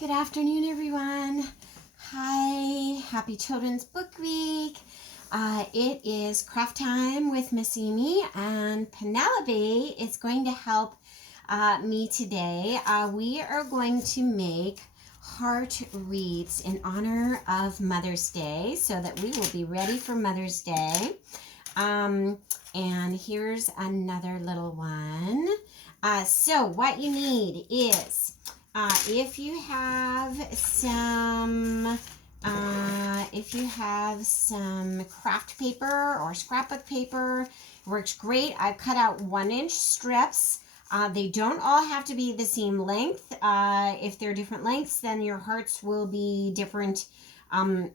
Good afternoon, everyone. Hi, happy Children's Book Week. It is craft time with Miss Amy, and Penelope is going to help me today. We are going to make heart wreaths in honor of Mother's Day so that we will be ready for Mother's Day. And here's another little one. So what you need is if you have some craft paper or scrapbook paper, it works great. I've cut out 1-inch strips. They don't all have to be the same length. If they're different lengths, then your hearts will be different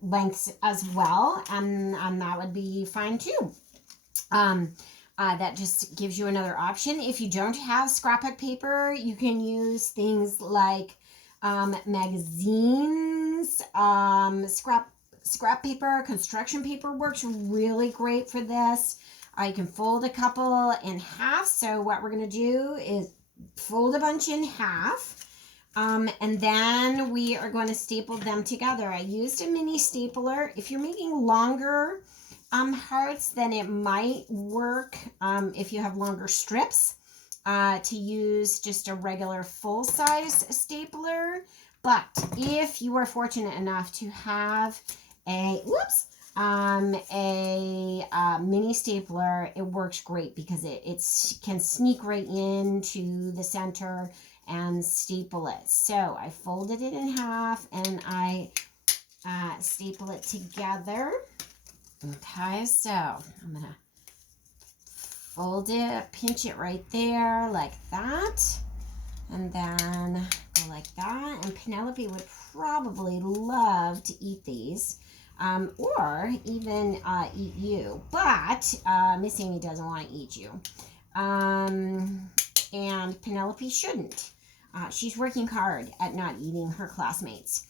lengths as well, and that would be fine too. That just gives you another option. If you don't have scrapbook paper, you can use things like magazines, scrap paper, construction paper works really great for this. You can fold a couple in half. So what we're going to do is fold a bunch in half. And then we are going to staple them together. I used a mini stapler. If you're making longer hearts, then it might work if you have longer strips to use just a regular full-size stapler. But if you are fortunate enough to have a mini stapler, it works great because it can sneak right into the center and staple it. So I folded it in half and I staple it together. Okay, so I'm going to fold it, pinch it right there like that, and then go like that. And Penelope would probably love to eat these, or even eat you, but Miss Amy doesn't want to eat you, and Penelope shouldn't. She's working hard at not eating her classmates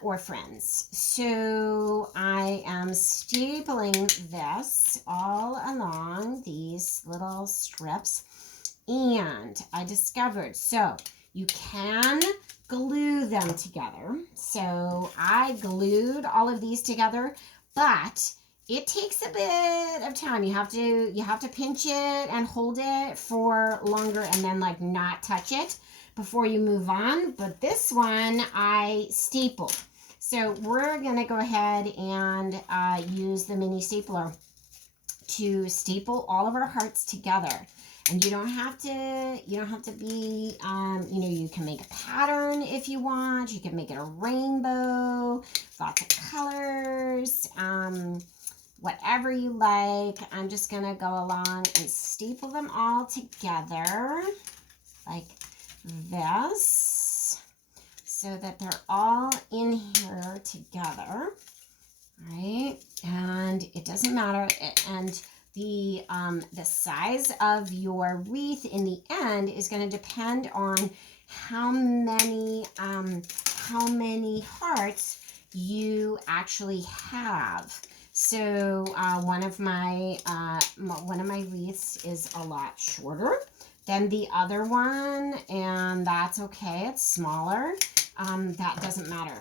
or friends. So I am stapling this all along these little strips, and I discovered so you can glue them together. So I glued all of these together, but it takes a bit of time. You have to pinch it and hold it for longer and then like not touch it before you move on. But this one I stapled. So we're going to go ahead and use the mini stapler to staple all of our hearts together. And you don't have to be, you can make a pattern if you want. You can make it a rainbow, lots of colors, whatever you like. I'm just going to go along and staple them all together like this so that they're all in here together. All right, and it doesn't matter, and the size of your wreath in the end is going to depend on how many hearts you actually have. So one of my wreaths is a lot shorter than the other one, and that's okay. It's smaller. That doesn't matter.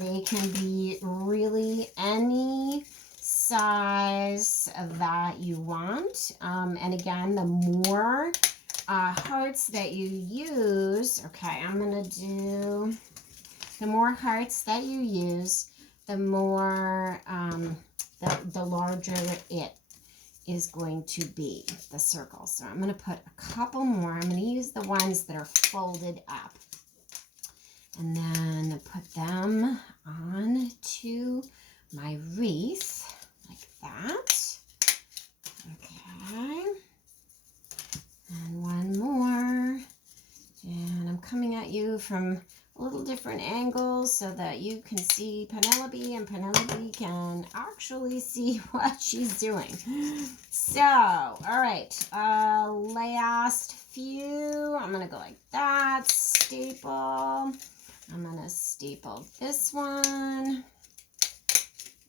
They can be really any size that you want. And again, the more hearts that you use, okay, I'm going to do, the more hearts that you use, the more, the larger it is going to be, the circle. So I'm going to put a couple more. I'm going to use the ones that are folded up. And then put them on to my wreath like that. Okay. And one more. And I'm coming at you from a little different angles so that you can see Penelope and Penelope can actually see what she's doing. So, all right. Last few. I'm going to go like that. Staple. I'm going to staple this one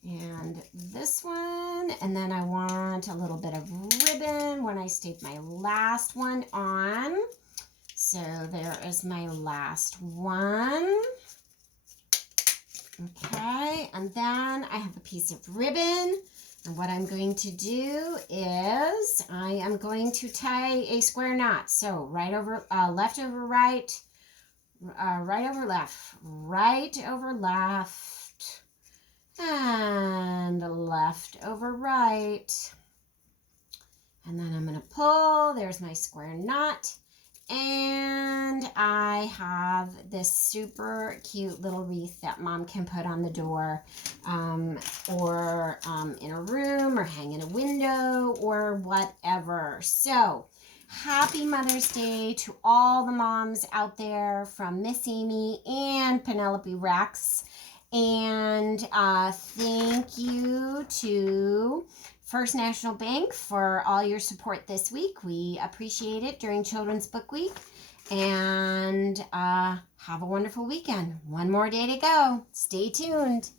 and this one, and then I want a little bit of ribbon when I staple my last one on. So there is my last one. Okay, and then I have a piece of ribbon. And what I'm going to do is I am going to tie a square knot. So right over, left over right, right over left, right over left, and left over right. And then I'm going to pull. There's my square knot. And I have this super cute little wreath that Mom can put on the door, or in a room, or hang in a window, or whatever. So happy Mother's Day to all the moms out there, from Miss Amy and Penelope Rex. And thank you to First National Bank for all your support this week. We appreciate it during Children's Book Week. And have a wonderful weekend. One more day to go. Stay tuned.